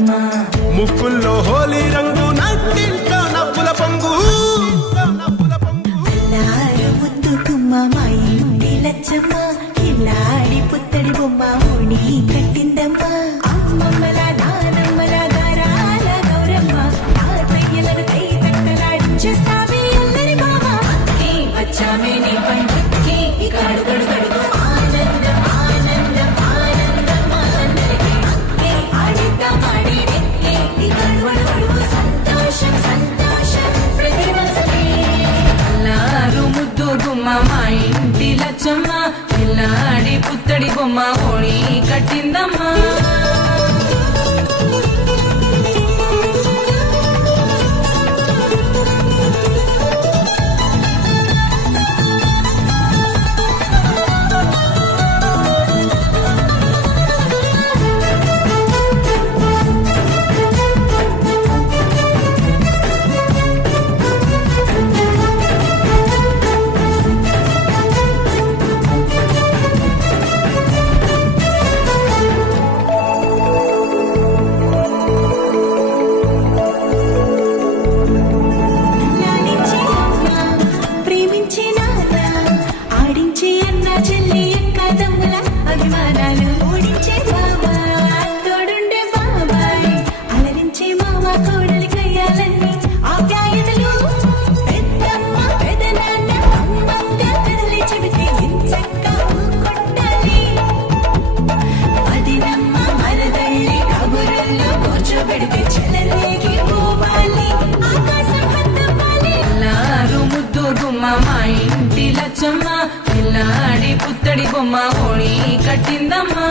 లచ్చమ్మ ముక్కుల్లో హోలీ రంగు నట్టింట్లో నవ్వుల పొంగు ముద్దుకుమ్మ మా ఇంటి లచ్చమ్మ ఇల్లాడి పుత్తడి బొమ్మ ఓణి కట్టిందమ్మ అమ్మమ్మల నానమ్మల గారాల గౌరమ్మ తాతయ్యలను కై తట్టలాడించేస్తావే అల్లరి మామ వచ్చామే నీ పండుక్కి ఇక అడుగడు గడుగు ఆనందం ఆనందం ఆనందం అందరికీ ఆడిద్దాం ఆడిడే ఇక అడుగడు గడుగు సంతోషం సంతోషం ప్రతి మనసుకి అల్లారు ముద్దు గుమ్మ మా ఇంటి లచ్చమ్మ పిల్లాడి పుత్తడి బొమ్మ ఓణి కట్టిందమ్మా మా ఇంటి లచ్చమ్మ పిల్లాడి పుత్తడి బొమ్మ ఓణి కట్టిందమ్మా